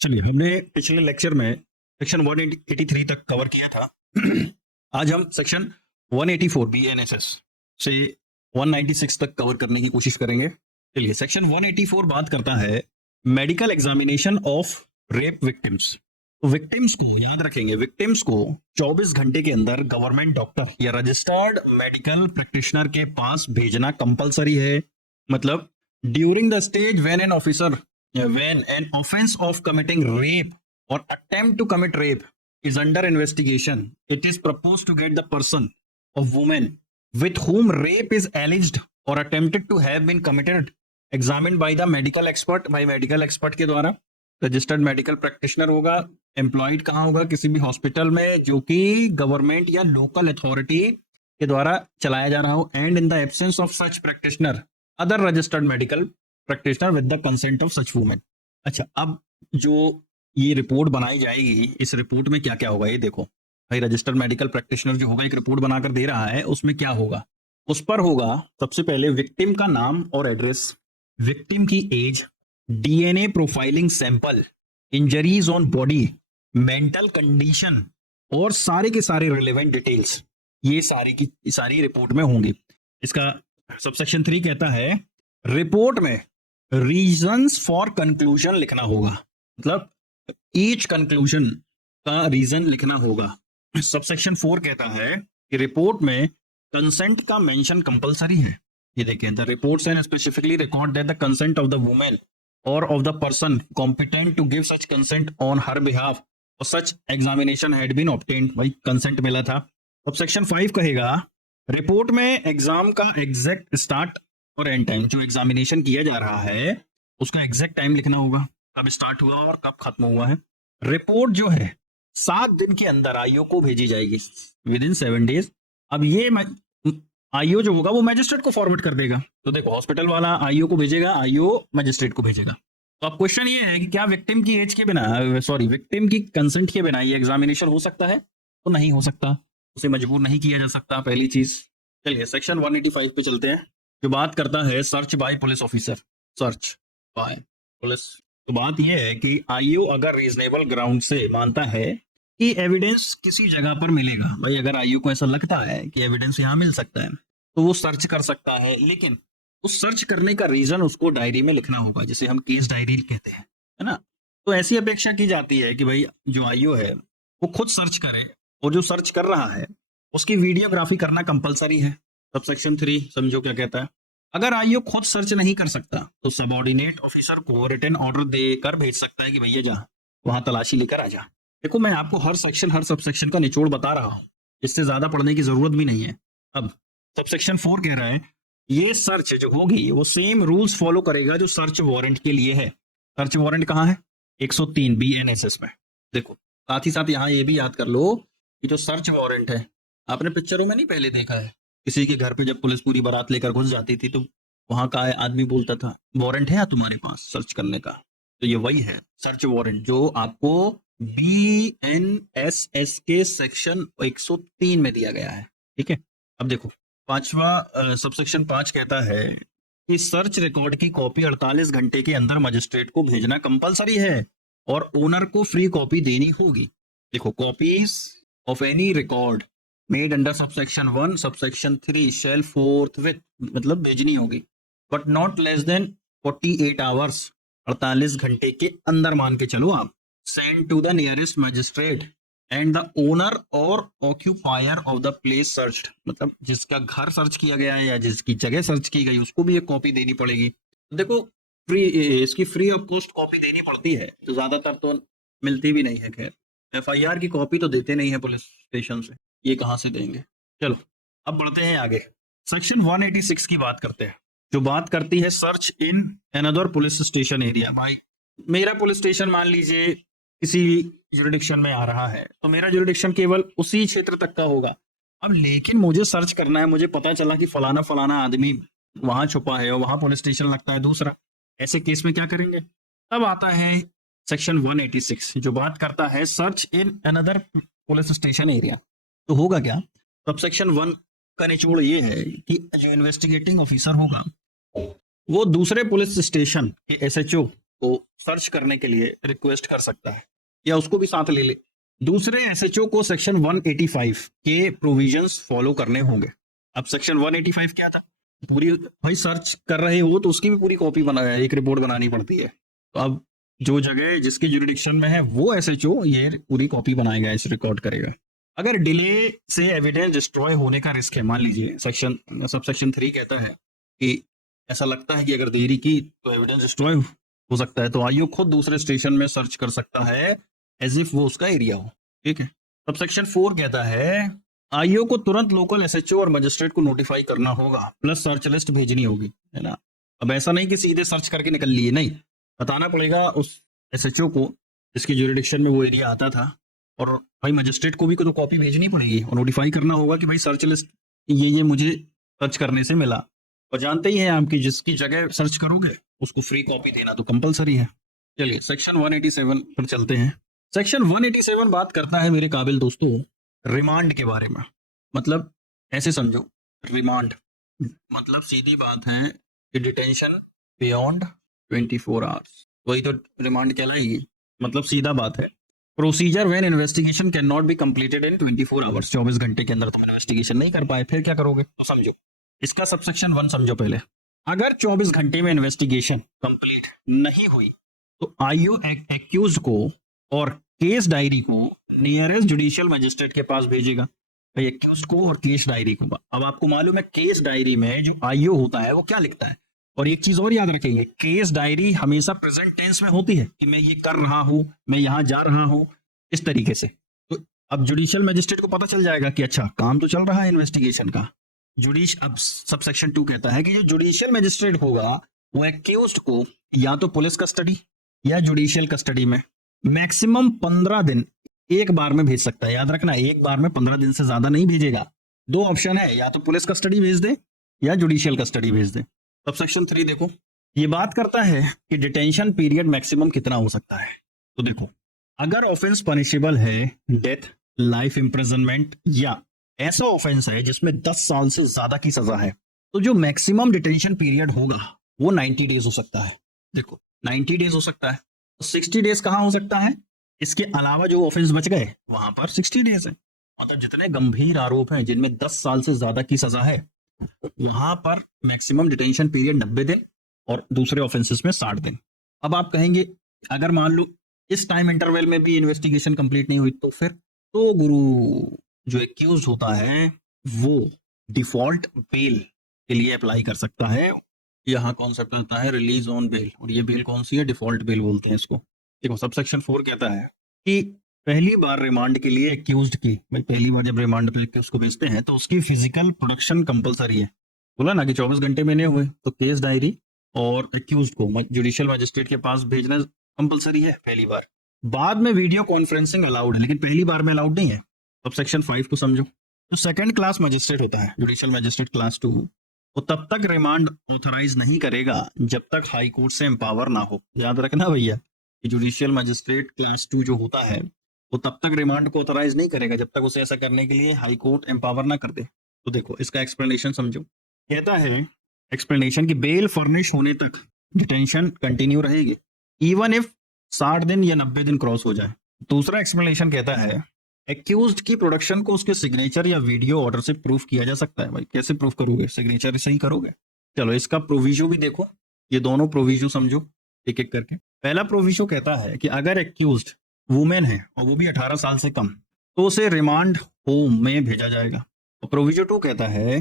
चलिए, हमने पिछले लेक्चर में सेक्शन 183 तक कवर किया था। आज हम सेक्शन 184 बीएनएसएस से 196 तक कवर करने की कोशिश करेंगे। चलिए, सेक्शन 184 बात करता है medical examination of rape victims. तो विक्टिम्स को याद रखेंगे, विक्टिम्स को 24 घंटे के अंदर गवर्नमेंट डॉक्टर या रजिस्टर्ड मेडिकल प्रैक्टिशनर के पास भेजना कंपलसरी है। मतलब during the stage when an officer when an offense of committing rape or attempt to commit rape is under investigation, it is proposed to get the person of woman with whom rape is alleged or attempted to have been committed examined by the medical expert, by medical expert के द्वारा। Registered medical practitioner होगा, employed कहाँ होगा, किसी भी hospital में जो कि गवर्नमेंट या लोकल अथॉरिटी के द्वारा चलाया जा रहा हो। And in the absence of such practitioner other registered medical practitioner with the consent of such women. अच्छा, अब जो ये रिपोर्ट बनाई जाएगी, इस रिपोर्ट में क्या क्या होगा ये देखो भाई। रजिस्टर्ड मेडिकल प्रैक्टिशनर जो होगा एक रिपोर्ट बनाकर दे रहा है, उसमें क्या होगा? उस पर होगा सबसे पहले विक्टिम का नाम और एड्रेस, विक्टिम की age, DNA profiling sample, injuries on body, mental condition और सारे के सारे रिलेवेंट डिटेल्स, ये सारी की सारी रिपोर्ट में होंगी। इसका सबसेक्शन 3 कहता है रिपोर्ट में रीजंस फॉर कंक्लूजन लिखना होगा। मतलब ईच कंक्लूजन का रीजन लिखना होगा। सबसेक्शन 4 कहता है कि रिपोर्ट में कंसेंट का मेंशन कंपलसरी है। ये देखें, the reports and specifically record that the consent of the women or of the person competent to give such consent on her behalf or such examination had been obtained. भाई consent मिला था। Subsection 5 कहेगा report में exam का exact start और end time, जो examination किया जा रहा है उसका एग्जैक्ट टाइम लिखना होगा, कब स्टार्ट हुआ और कब खत्म हुआ है। रिपोर्ट जो है 7 दिन के अंदर आईओ को भेजी जाएगी, विद इन 7 डेज। अब ये आईओ जो होगा वो मैजिस्ट्रेट को फॉरवर्ड कर देगा। तो देखो, हॉस्पिटल वाला आईओ को भेजेगा, आईओ मैजिस्ट्रेट को भेजेगा। तो अब क्वेश्चन ये है कि क्या विक्टिम की एज के बिना, विक्टिम की कंसेंट के बिना ये एग्जामिनेशन हो सकता है? तो नहीं हो सकता, उसे मजबूर नहीं किया जा सकता, पहली चीज। चलिए सेक्शन 185 पे चलते हैं, जो बात करता है search by police officer. Search by police, तो बात यह है कि आईओ अगर रीजनेबल ग्राउंड से मानता है कि एविडेंस किसी जगह पर मिलेगा, भाई अगर आईओ को ऐसा लगता है कि एविडेंस यहाँ मिल सकता है तो वो सर्च कर सकता है। लेकिन उस सर्च करने का रीजन उसको डायरी में लिखना होगा, जिसे हम केस डायरी कहते हैं, है ना। तो ऐसी अपेक्षा की जाती है कि भाई जो आईओ है वो खुद सर्च करे, और जो सर्च कर रहा है उसकी वीडियोग्राफी करना कंपलसरी है। सबसेक्शन 3 समझो क्या कहता है। अगर आईओ खुद सर्च नहीं कर सकता तो सबऑर्डिनेट ऑफिसर को रिटन ऑर्डर देकर भेज सकता है कि भैया जा वहां तलाशी लेकर आ जा। देखो, मैं आपको हर सेक्शन हर सबसेक्शन का निचोड़ बता रहा हूं, इससे ज्यादा पढ़ने की जरूरत भी नहीं है। अब सबसेक्शन 4 कह रहा है ये सर्च जो होगी वो सेम रूल्स फॉलो करेगा जो सर्च वारंट के लिए है। सर्च वारंट कहाँ है? 103 बीएनएसएस में। देखो, साथ ही साथ यहाँ ये भी याद कर लो कि जो सर्च वारंट है, आपने पिक्चरों में नहीं पहले देखा है, किसी के घर पे जब पुलिस पूरी बारात लेकर घुस जाती थी तो वहां का आदमी बोलता था वारंट है तुम्हारे पास सर्च करने का? तो ये वही है सर्च वारंट, जो आपको बीएनएसएस के सेक्शन 103 में दिया गया है। ठीक है, अब देखो पांचवा सबसेक्शन 5 कहता है कि सर्च रिकॉर्ड की कॉपी 48 घंटे के अंदर मजिस्ट्रेट को भेजना कंपलसरी है और ओनर को फ्री कॉपी देनी होगी। देखो, copies of any record made under subsection 1 subsection 3 shall forthwith, मतलब भेजनी होगी, but not less than 48 hours, 48 घंटे के अंदर मान के चलो आप। Send to the nearest magistrate and the owner or occupier of the place searched, मतलब जिसका घर सर्च किया गया है या जिसकी जगह सर्च की गई उसको भी एक कॉपी देनी पड़ेगी। देखो, इसकी फ्री ऑफ कॉस्ट कॉपी देनी पड़ती है, तो ज्यादातर तो मिलती भी नहीं है। खैर, एफआईआर की कॉपी तो देते नहीं है पुलिस स्टेशन से, ये कहां से देंगे। चलो अब बढ़ते हैं आगे, सेक्शन 186 की बात करते हैं, जो बात करती है search in another police station area. भाई मेरा पुलिस स्टेशन मान लीजिए किसी जुरिडिक्शन में आ रहा है, तो मेरा जुरिडिक्शन केवल उसी क्षेत्र तक का होगा। अब लेकिन मुझे सर्च करना है, मुझे पता चला कि फलाना फलाना आदमी वहां छुपा है और वहां पुलिस स्टेशन लगता है दूसरा। ऐसे केस में क्या करेंगे? तब आता है सेक्शन 186, जो बात करता है search in another police station area. तो होगा क्या? सबसेक्शन 1 का निचोड़ ये है कि जो इन्वेस्टिगेटिंग ऑफिसर होगा वो दूसरे पुलिस स्टेशन के एसएचओ को सर्च करने के लिए रिक्वेस्ट कर सकता है या उसको भी साथ ले ले। दूसरे एसएचओ को सेक्शन 185 के प्रोविजंस फॉलो करने होंगे। अब सेक्शन 185 क्या था? पूरी भाई सर्च कर रहे हो तो उसकी भी पूरी कॉपी बनाया, एक रिपोर्ट बनानी पड़ती है। तो अब जो जगह जिसके जुरिडिक्शन में है वो एसएचओ ये पूरी कॉपी बनाएगा, इस रिकॉर्ड करेगा। अगर डिले से एविडेंस डिस्ट्रॉय होने का रिस्क है, मान लीजिए सेक्शन सबसेक्शन 3 कहता है कि ऐसा लगता है कि अगर देरी की तो एविडेंस डिस्ट्रॉय हो सकता है, तो आईओ खुद दूसरे स्टेशन में सर्च कर सकता है एज इफ वो उसका एरिया हो। ठीक है। सबसेक्शन 4 कहता है आईओ को तुरंत लोकल एसएचओ और मजिस्ट्रेट को नोटिफाई करना होगा, प्लस सर्च लिस्ट भेजनी होगी, है ना। अब ऐसा नहीं कि सीधे सर्च करके निकल लिए, नहीं, बताना पड़ेगा उस एसएचओ को जिसके ज्यूरिडिक्शन में वो एरिया आता था, और भाई मजिस्ट्रेट को भी तो कॉपी भेजनी पड़ेगी और नोटिफाई करना होगा कि भाई सर्च लिस्ट ये मुझे सर्च करने से मिला। और जानते ही हैं आप कि जिसकी जगह सर्च करोगे उसको फ्री कॉपी देना तो कंपलसरी है। चलिए सेक्शन 187 पर चलते हैं। सेक्शन 187 बात करता है मेरे काबिल दोस्तों रिमांड के बारे में। मतलब ऐसे समझो, रिमांड मतलब सीधी बात है कि डिटेंशन बियॉन्ड 24 आवर्स, वही तो रिमांड कहलाएगी। मतलब सीधा बात है, procedure when investigation can not be completed in 24 hours, 24 घंटे के अंदर तुम इन्वेस्टिगेशन नहीं कर पाए, फिर क्या करोगे? तो समझो इसका सबसेक्शन 1 समझो पहले। अगर 24 घंटे में इन्वेस्टिगेशन कंप्लीट नहीं हुई तो आईओ एक्यूज को और केस डायरी को नियरेस्ट जुडिशियल मजिस्ट्रेट के पास भेजेगा। भाई एक्यूज को और केस डायरी को। अब आपको मालूम है केस डायरी में जो आईओ होता है वो क्या लिखता है। और एक चीज और याद रखेंगे, केस डायरी हमेशा प्रेजेंट टेंस में होती है कि मैं ये कर रहा हूं, मैं यहां जा रहा हूं, इस तरीके से। तो अब जुडिशियल मजिस्ट्रेट को पता चल जाएगा कि अच्छा काम तो चल रहा है इन्वेस्टिगेशन का। अब सबसेक्शन 2 कहता है कि जो जुडिशियल मजिस्ट्रेट होगा वो एक्यूज्ड को या तो पुलिस कस्टडी या जुडिशियल कस्टडी में मैक्सिमम 15 दिन एक बार में भेज सकता है। याद रखना, एक बार में 15 दिन से ज्यादा नहीं भेजेगा। 2 ऑप्शन है, या तो पुलिस कस्टडी भेज दे या जुडिशियल कस्टडी भेज दे। सबसेक्शन 3 देखो, ये बात करता है कि डिटेंशन पीरियड मैक्सिमम कितना हो सकता है। तो देखो, अगर ऑफेंस पनिशेबल है डेथ, लाइफ इंप्रिजनमेंट या ऐसा ऑफेंस है जिसमें 10 साल से ज्यादा की सजा है, तो जो मैक्सिमम डिटेंशन पीरियड होगा वो 90 डेज हो सकता है। देखो 90 डेज हो सकता है। 60 डेज कहां हो सकता है? इसके अलावा जो ऑफेंस बच गए वहां पर 60 डेज है। मतलब जितने गंभीर आरोप हैं जिनमें 10 साल से ज्यादा की सजा है वहां पर मैक्सिमम डिटेंशन पीरियड 90 दिन और दूसरे ऑफेंसेस में 60 दिन। अब आप कहेंगे अगर मान लो इस टाइम इंटरवल में भी इन्वेस्टिगेशन कंप्लीट नहीं हुई तो फिर तो गुरु जो एक्यूज होता है वो डिफॉल्ट बेल के लिए अप्लाई कर सकता है। यहाँ कॉन्सेप्ट आता है रिलीज ऑन बेल, और ये बेल कौन सी है? डिफॉल्ट बेल बोलते हैं इसको। देखो सबसेक्शन 4 कहता है कि पहली बार रिमांड के लिए एक्यूज्ड की, भाई पहली बार जब रिमांड पे उसको भेजते हैं तो उसकी फिजिकल प्रोडक्शन कंपलसरी है। बोला ना कि 24 घंटे में नहीं हुए तो केस डायरी और एक्यूज्ड को जुडिशियल मजिस्ट्रेट के पास भेजना कंपलसरी है पहली बार। बाद में वीडियो कॉन्फ्रेंसिंग अलाउड है, लेकिन पहली बार में अलाउड नहीं है। सबसेक्शन 5 को समझो, जो सेकंड क्लास मजिस्ट्रेट होता है जुडिशियल मजिस्ट्रेट क्लास 2, वो तब तक रिमांड ऑथराइज नहीं करेगा जब तक हाई कोर्ट से एम्पावर ना हो। याद रखना भैया कि जुडिशियल मजिस्ट्रेट क्लास 2 जो होता है वो तब तक रिमांड को ऑथराइज नहीं करेगा जब तक उसे ऐसा करने के लिए हाई कोर्ट एम्पावर ना कर दे। तो देखो इसका एक्सप्लेनेशन समझो। कहता है एक्सप्लेनेशन कि बेल फर्निश होने तक डिटेंशन कंटिन्यू रहेगी इवन इफ 60 दिन या 90 दिन क्रॉस हो जाए। दूसरा एक्सप्लेनेशन कहता है एक्यूज्ड की प्रोडक्शन को उसके सिग्नेचर या वीडियो ऑर्डर से प्रूफ किया जा सकता है। भाई कैसे प्रूफ करोगे? सिग्नेचर से ही करोगे। चलो इसका प्रोविजो भी देखो, ये दोनों प्रोविजो समझो एक एक करके। पहला प्रोविजो कहता है कि अगर एक्यूज्ड वुमेन है और वो भी 18 साल से कम तो उसे रिमांड होम में भेजा जाएगा। और प्रोविजो 2 कहता है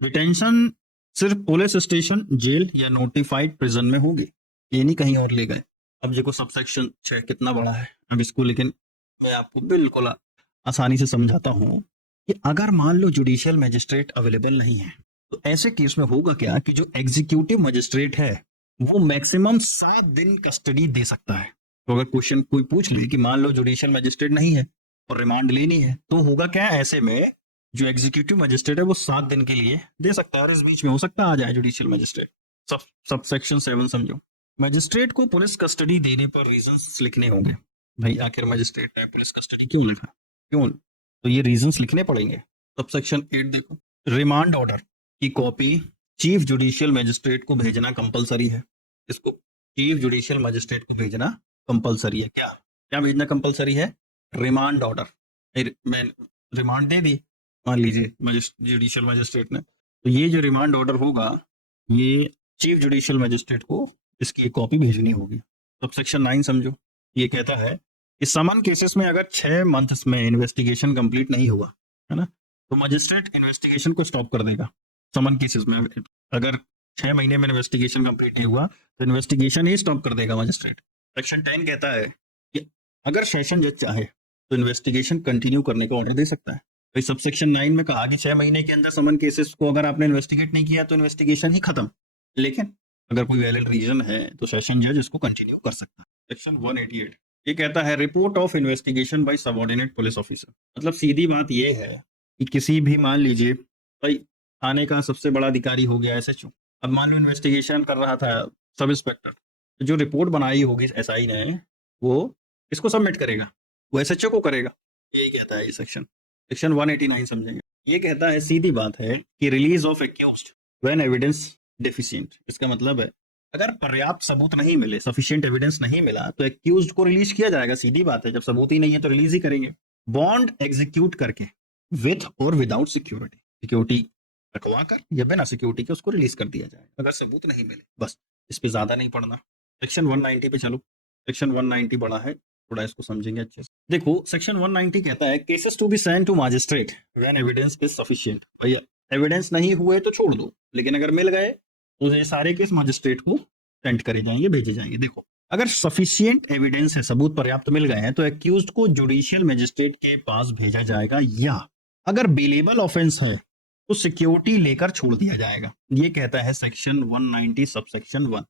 डिटेंशन सिर्फ पुलिस स्टेशन, जेल या नोटिफाइड प्रिजन में होगी, ये नहीं कहीं और ले गए। अब देखो सबसेक्शन 6 कितना बड़ा है, अब इसको लेकिन मैं आपको बिल्कुल आसानी से समझाता हूं कि अगर मान लो जुडिशियल मजिस्ट्रेट अवेलेबल नहीं है तो ऐसे केस में होगा क्या कि जो एग्जीक्यूटिव मजिस्ट्रेट है वो मैक्सिमम 7 दिन कस्टडी दे सकता है। तो अगर क्वेश्चन कोई पूछ ले कि मान लो जुडिशियल मजिस्ट्रेट नहीं है और रिमांड लेनी है तो होगा क्या? ऐसे में जो एग्जीक्यूटिव मजिस्ट्रेट है वो 7 दिन के लिए दे सकता है, और इस बीच में हो सकता है आ जाए जुडिशियल मजिस्ट्रेट। सबसेक्शन 7 समझो, मजिस्ट्रेट को पुलिस कस्टडी देने पर रीजंस लिखने होंगे। भाई आखिर मजिस्ट्रेट ने पुलिस कस्टडी क्यों लिखा, क्यों? तो ये रीजंस लिखने पड़ेंगे। सबसेक्शन 8 देखो, रिमांड ऑर्डर की कॉपी चीफ जुडिशियल मजिस्ट्रेट को भेजना कंपलसरी है। इसको चीफ जुडिशियल मजिस्ट्रेट को भेजना कंपलसरी है। क्या क्या भेजना कंपलसरी है? Remand order. मैं रिमांड दे दी मान लीजिए जुडिशियल मजिस्ट्रेट ने, तो ये जो रिमांड ऑर्डर होगा ये चीफ जुडिशियल मजिस्ट्रेट को इसकी एक कॉपी भेजनी होगी। सब सेक्शन 9 समझो, ये कहता है कि समन केसेस में अगर 6 मंथ्स में इन्वेस्टिगेशन कंप्लीट नहीं हुआ है ना, तो मजिस्ट्रेट इन्वेस्टिगेशन को स्टॉप कर देगा। समन केसेस में अगर 6 महीने में इन्वेस्टिगेशन कंप्लीट नहीं हुआ तो इन्वेस्टिगेशन ही स्टॉप कर देगा मजिस्ट्रेट। सेक्शन 10 कहता है कि अगर सेशन जज चाहे तो इन्वेस्टिगेशन कंटिन्यू करने का ऑर्डर दे सकता है। तो सब सेक्शन 9 में कहा कि 6 महीने के अंदर समन केसेस को अगर आपने इन्वेस्टिगेट नहीं किया तो इन्वेस्टिगेशन ही खत्म। लेकिन अगर कोई वैलिड रीजन है तो सेशन जज इसको कंटिन्यू कर सकता है। सेक्शन 188 ये कहता है report of investigation by subordinate police officer. मतलब सीधी बात ये है कि किसी भी मान लीजिए भाई थाने का सबसे बड़ा अधिकारी हो गया एसएचओ, अब मान लो इन्वेस्टिगेशन कर रहा था सब इंस्पेक्टर, तो जो रिपोर्ट बनाई होगी एसआई ने वो इसको सबमिट करेगा, वो एसएचओ को करेगा। यही कहता है ये सेक्शन 189 समझेंगे। ये कहता है सीधी बात है कि release of accused when evidence deficient. इसका मतलब है अगर पर्याप्त सबूत नहीं मिले, सफिशिएंट एविडेंस नहीं मिला तो एक्यूज्ड को रिलीज किया जाएगा। सीधी बात है, जब सबूत ही नहीं है तो रिलीज ही करेंगे। बॉन्ड एग्जीक्यूट करके विथ और विदाउट सिक्योरिटी, सिक्योरिटी रखवा कर या बिना सिक्योरिटी के उसको रिलीज कर दिया जाए अगर सबूत नहीं मिले। बस इस पे ज्यादा नहीं पढ़ना। सेक्शन 190 पे चलो। सेक्शन 190 बड़ा है, थोड़ा इसको समझेंगे अच्छे से। देखो सेक्शन 190 कहता है cases to be send to magistrate when evidence is sufficient. भैया एविडेंस नहीं हुए तो छोड़ दो, लेकिन अगर मिल गए तो ये सारे केस मजिस्ट्रेट को सेंड करे जाएंगे, भेजे जाएंगे। देखो अगर सफिशिएंट एविडेंस है, सबूत पर्याप्त मिल गए हैं तो एक्यूज्ड को जुडिशियल मजिस्ट्रेट के पास भेजा जाएगा, या अगर बेलेबल ऑफेंस है तो सिक्योरिटी लेकर छोड़ दिया जाएगा। ये कहता है सेक्शन 190 सबसेक्शन 1।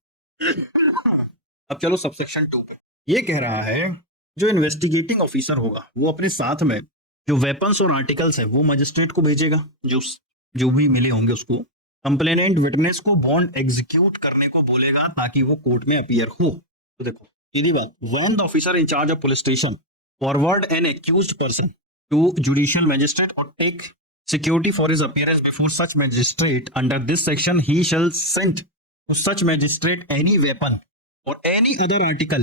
अब चलो सबसेक्शन 2 पे। ये कह रहा है जो इन्वेस्टिगेटिंग ऑफिसर होगा वो अपने साथ में जो वेपन्स और आर्टिकल्स है वो मजिस्ट्रेट को भेजेगा, जो भी मिले होंगे उसको। कंप्लेनेंट विटनेस को बॉन्ड एग्जीक्यूट करने को बोलेगा ताकि वो कोर्ट में अपीयर हो। तो देखो सीधी बात, when the officer in charge of police station forward an accused person to judicial magistrate और take security for his appearance before such magistrate under this section, he shall send to such magistrate any weapon or any other article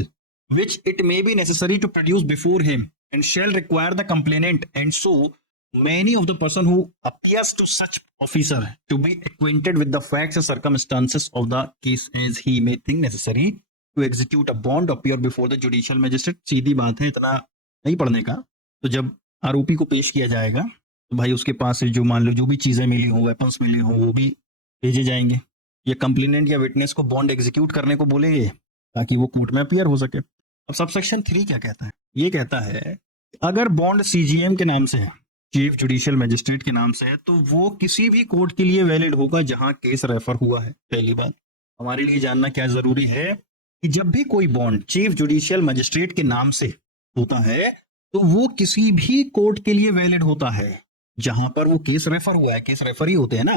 which it may be necessary to produce before him, and shall require the complainant and so many of the person who appears to such officer to be acquainted with the facts and circumstances of the case as he may think necessary to execute a bond appear before the judicial magistrate। सीधी बात है, इतना नहीं पढ़ने का। तो जब आरोपी को पेश किया जाएगा तो भाई उसके पास से जो मान लो जो भी चीजें मिली हो, वेपन्स मिले हो, वो भी भेजे जाएंगे। ये कंप्लेनेंट या विटनेस को बॉन्ड एग्जीक्यूट करने को बोलेंगे ताकि वो कोर्ट में अपीयर हो सके। अब सबसेक्शन 3 क्या कहता है? ये कहता है अगर बॉन्ड सीजीएम के नाम से है, चीफ जुडिशियल मजिस्ट्रेट के नाम से है, तो वो किसी भी कोर्ट के लिए वैलिड होगा जहां केस रेफर हुआ है। पहली बात हमारे लिए जानना क्या जरूरी है कि जब भी कोई बॉन्ड चीफ जुडिशियल मजिस्ट्रेट के नाम से होता है तो वो किसी भी कोर्ट के लिए वैलिड होता है जहां पर वो केस रेफर हुआ है। केस रेफर ही होते हैं ना।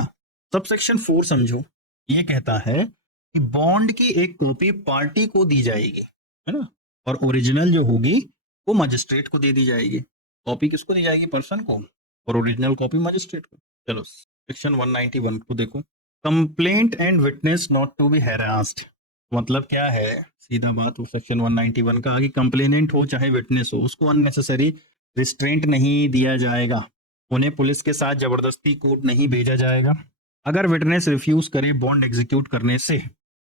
सबसेक्शन 4 समझो, ये कहता है कि बॉन्ड की एक कॉपी पार्टी को दी जाएगी, है ना, और ओरिजिनल जो होगी वो मजिस्ट्रेट को दे दी जाएगी। कॉपी किसको दी जाएगी? पर्सन को, और ओरिजिनल कॉपी मजिस्ट्रेट को। चलो सेक्शन 191 को देखो। Complaint and witness not to be harassed. मतलब क्या है? सीधा बात, वो सेक्शन 191 का कि कंप्लेनेंट हो चाहे विटनेस हो, उसको अननेसेसरी रिस्ट्रेंट नहीं दिया जाएगा, उन्हें पुलिस के साथ जबरदस्ती कोर्ट नहीं भेजा जाएगा। अगर विटनेस रिफ्यूज करे बॉन्ड एग्जीक्यूट करने से,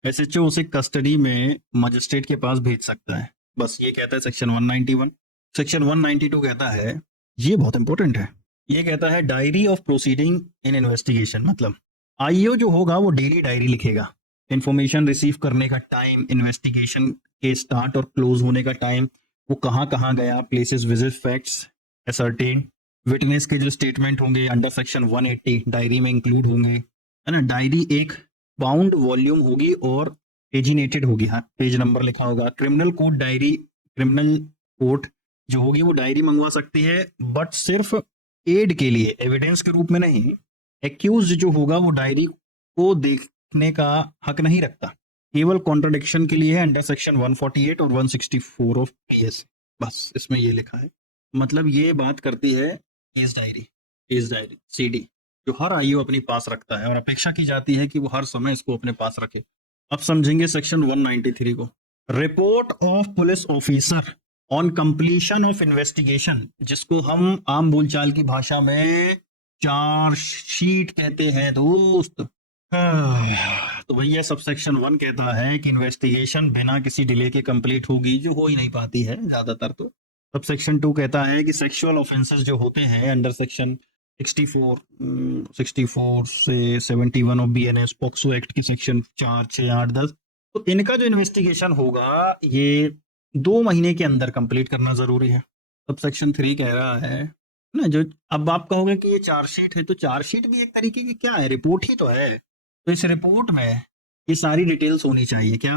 एसएचओ उसे कस्टडी में मजिस्ट्रेट के पास भेज सकता है। बस ये कहता है सेक्शन 191। सेक्शन 192 कहता है, ये बहुत इंपॉर्टेंट है, ये कहता है diary of proceeding in investigation. मतलब आईओ जो होगा वो डेली डायरी लिखेगा। इंफॉर्मेशन रिसीव करने का टाइम, इन्वेस्टिगेशन के स्टार्ट और क्लोज होने का टाइम, वो कहाँ कहाँ गया, places visit, facts ascertain, witness के जो स्टेटमेंट होंगे अंडर सेक्शन 180 डायरी में इंक्लूड होंगे, है ना। डायरी एक बाउंड वॉल्यूम होगी और पेजिनेटेड होगी, हाँ पेज नंबर लिखा होगा। Criminal court diary, criminal court जो होगी वो डायरी मंगवा सकती है, बट सिर्फ एड के लिए, एविडेंस के रूप में नहीं। एक्यूज जो होगा वो डायरी को देखने का हक नहीं रखता, केवल कॉन्ट्रडिक्शन के लिए है अंडर सेक्शन 148 और 164 ऑफ पीएस। बस इसमें ये लिखा है। मतलब ये बात करती है केस डायरी सीडी जो हर आईओ अपनी पास रखता है और अपेक्षा की जाती है कि वो हर समय इसको अपने पास रखे। अब समझेंगे सेक्शन 193 को। Report of police officer on completion of investigation, जिसको हम आम बोलचाल की भाषा में चार्जशीट कहते हैं दोस्त। तो भैया सब सेक्शन 1 कहता है कि इन्वेस्टिगेशन बिना किसी डिले के कंप्लीट होगी, जो हो ही नहीं पाती है ज्यादातर। तो सब सेक्शन 2 कहता है कि सेक्सुअल ऑफेंसेस जो होते हैं अंडर सेक्शन 64 से 71 ऑफ बीएनएस पॉक्सो एक्ट के सेक्शन 4, 6, 8, 10, तो इनका जो इन्वेस्टिगेशन होगा ये 2 महीने के अंदर कंप्लीट करना जरूरी है। सब सेक्शन 3 कह रहा है ना, जो अब आप कहोगे कि ये चार्जशीट है, तो चार्जशीट भी एक तरीके की क्या है, रिपोर्ट ही तो है। तो इस रिपोर्ट में ये सारी डिटेल्स होनी चाहिए। क्या?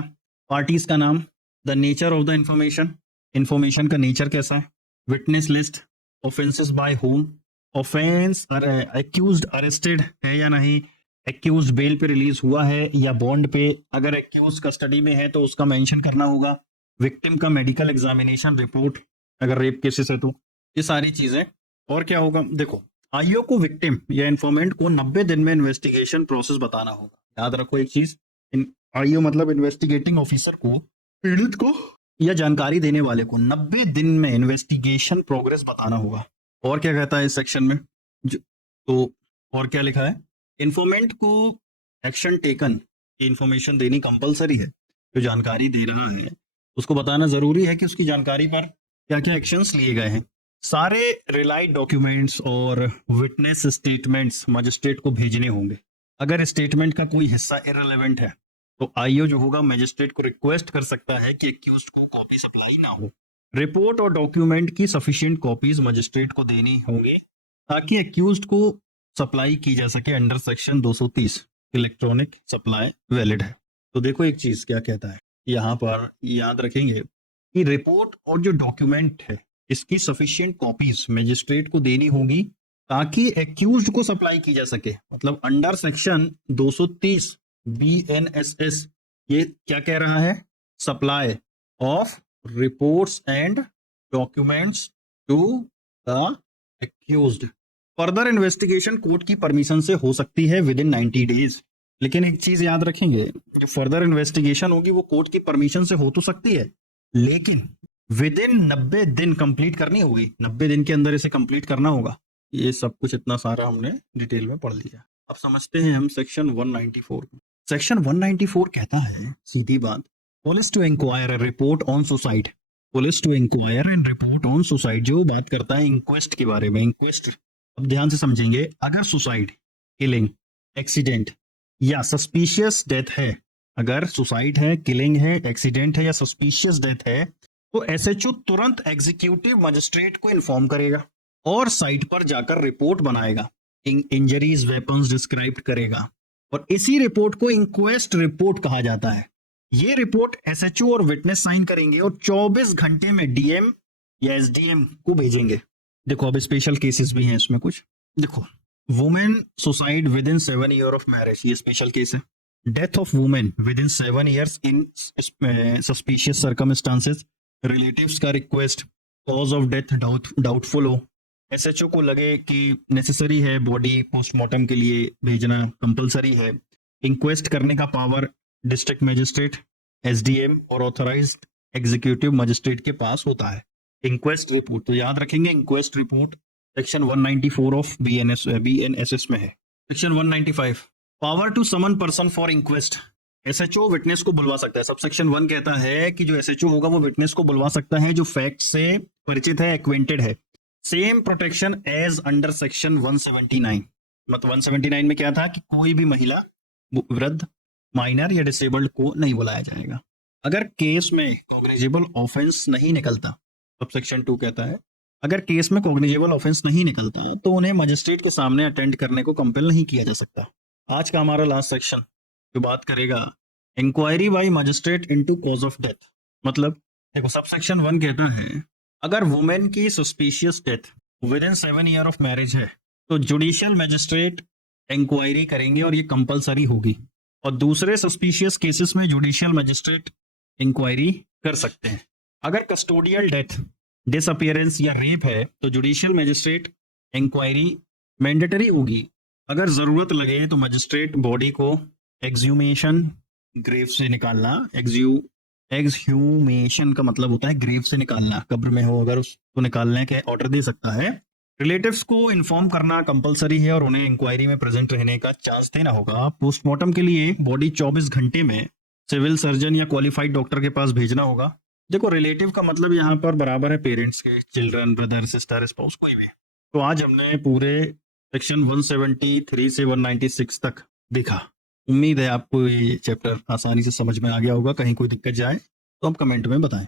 पार्टीज का नाम, the nature of the information, information का नेचर कैसा है, witness list, offences by whom, offence, accused arrested है या नहीं, एक्यूज्ड बेल पे रिलीज हुआ है या बॉन्ड पे, अगर एक्यूज्ड कस्टडी में है तो उसका मेंशन करना होगा, विक्टिम का मेडिकल एग्जामिनेशन रिपोर्ट अगर रेप केसेस है तो, ये सारी चीजें। और क्या होगा, देखो आईओ को विक्टिम या इन्फॉर्मेंट को 90 दिन में इन्वेस्टिगेशन प्रोसेस बताना होगा। याद रखो एक चीज, आईओ मतलब इन्वेस्टिगेटिंग ऑफिसर को, पीड़ित को या जानकारी देने वाले को 90 दिन में इन्वेस्टिगेशन प्रोग्रेस बताना होगा। और क्या कहता है इस सेक्शन में तो और क्या लिखा है, इन्फॉर्मेंट को एक्शन टेकन, इंफॉर्मेशन देनी कंपलसरी है। जो जानकारी दे रहा है उसको बताना जरूरी है कि उसकी जानकारी पर क्या क्या एक्शंस लिए गए हैं। सारे रिलाइड डॉक्यूमेंट्स और विटनेस स्टेटमेंट्स मजिस्ट्रेट को भेजने होंगे। अगर स्टेटमेंट का कोई हिस्सा इररिलेवेंट है तो आईओ जो होगा मजिस्ट्रेट को रिक्वेस्ट कर सकता है कि एक्यूज्ड को कॉपी सप्लाई ना हो। रिपोर्ट और डॉक्यूमेंट की सफिशिएंट कॉपीज मजिस्ट्रेट को देनी होंगी ताकि एक्यूज्ड को सप्लाई की जा सके under section 230, electronic supply valid है। तो देखो एक चीज क्या कहता है यहाँ पर, याद रखेंगे कि रिपोर्ट और जो डॉक्यूमेंट है इसकी सफिशिएंट कॉपीज मजिस्ट्रेट को देनी होगी ताकि एक्यूज्ड को सप्लाई की जा सके। मतलब अंडर सेक्शन 230 बीएनएसएस ये क्या कह रहा है, supply of reports and documents to the accused. Further investigation court की परमिशन से हो सकती है विद इन 90 डेज। लेकिन एक चीज याद रखेंगे, जो फर्दर इन्वेस्टिगेशन होगी वो कोर्ट की परमिशन से हो तो सकती है, लेकिन विद इन 90 दिन कंप्लीट करनी होगी। 90 दिन के अंदर इसे कंप्लीट करना होगा। ये सब कुछ इतना सारा हमने डिटेल में पढ़ लिया। अब समझते हैं हम सेक्शन 194 को। सेक्शन 194 कहता है सीधी बात, police to inquire a report on suicide, police to inquire and report on suicide, जो बात करता है इंक्वेस्ट के बारे में। इंक्वेस्ट अब ध्यान से समझेंगे, अगर सुसाइड, किलिंग, एक्सीडेंट या सस्पिशियस डेथ है, अगर सुसाइड है, किलिंग है, एक्सीडेंट है या सस्पिशियस डेथ है तो एसएचओ तुरंत एग्जीक्यूटिव मजिस्ट्रेट को इन्फॉर्म करेगा और साइट पर जाकर रिपोर्ट बनाएगा, इंजरीज, वेपन्स डिस्क्राइब करेगा और इसी रिपोर्ट को इंक्वेस्ट रिपोर्ट कहा जाता है। ये रिपोर्ट एसएचओ और विटनेस साइन करेंगे और 24 घंटे में डीएम या एसडीएम को भेजेंगे। देखो अब स्पेशल केसेस भी हैं इसमें कुछ। देखो women suicide within 7 year of marriage, ये स्पेशल केस है। Death of women within 7 years in suspicious circumstances, relatives का request, cause of death doubtful हो, एसएचओ को लगे कि नेसेसरी है बॉडी पोस्टमार्टम के लिए भेजना कंपलसरी है, इंक्वेस्ट करने का पावर डिस्ट्रिक्ट मजिस्ट्रेट, एसडीएम और ऑथराइज्ड एग्जीक्यूटिव मजिस्ट्रेट के पास होता है। इंक्वेस्ट रिपोर्ट तो याद रखेंगे, inquest report section 194 of BNSS में है। Section 195, power to summon person for inquest, SHO witness को बुलवा सकता है। सब सेक्शन 1 कहता है कि जो एसएचओ होगा वो विटनेस को बुलवा सकता है जो फैक्ट से परिचित है, एक्वेंटेड है। Same protection as under section 179, मतलब 179 में क्या था कि कोई भी महिला, वृद्ध, माइनर या डिसेबल्ड को नहीं बुलाया जाएगा। अगर केस में कॉग्निजेबल ऑफेंस नहीं निकलता, सब सेक्शन 2 कहता है अगर केस में कॉग्निजेबल ऑफेंस नहीं निकलता तो उन्हें मजिस्ट्रेट के सामने अटेंड करने को कंपेल नहीं किया जा सकता। आज का हमारा लास्ट सेक्शन जो बात करेगा inquiry by magistrate into cause of death. मतलब देखो सब सेक्शन 1 कहता है अगर वुमेन की suspicious death with in 7 year of marriage है तो जुडिशियल मजिस्ट्रेट इंक्वायरी करेंगे और ये कंपलसरी होगी। और दूसरे सस्पिशियस केसेस में जुडिशियल मजिस्ट्रेट इंक्वायरी कर सकते हैं। अगर कस्टोडियल डेथ, डिसअपियरेंस या रेप है तो जुडिशियल मजिस्ट्रेट इंक्वायरी मैंडेटरी होगी। अगर जरूरत लगे तो मजिस्ट्रेट बॉडी को एक्सह्यूमेशन ग्रेव से निकालना, एक्सह्यूमेशन का मतलब होता है ग्रेव से निकालना, कब्र में हो अगर उसको निकालने के ऑर्डर दे सकता है। रिलेटिव्स को इन्फॉर्म करना कंपलसरी है और उन्हें इंक्वायरी में प्रेजेंट रहने का चांस देना होगा। पोस्टमार्टम के लिए बॉडी 24 घंटे में सिविल सर्जन या क्वालिफाइड डॉक्टर के पास भेजना होगा। देखो रिलेटिव का मतलब यहाँ पर बराबर है पेरेंट्स के, चिल्ड्रन, ब्रदर, सिस्टर, स्पाउस, कोई भी। तो आज हमने पूरे सेक्शन 173 से 196 तक देखा। उम्मीद है आपको ये चैप्टर आसानी से समझ में आ गया होगा। कहीं कोई दिक्कत जाए तो आप कमेंट में बताएं।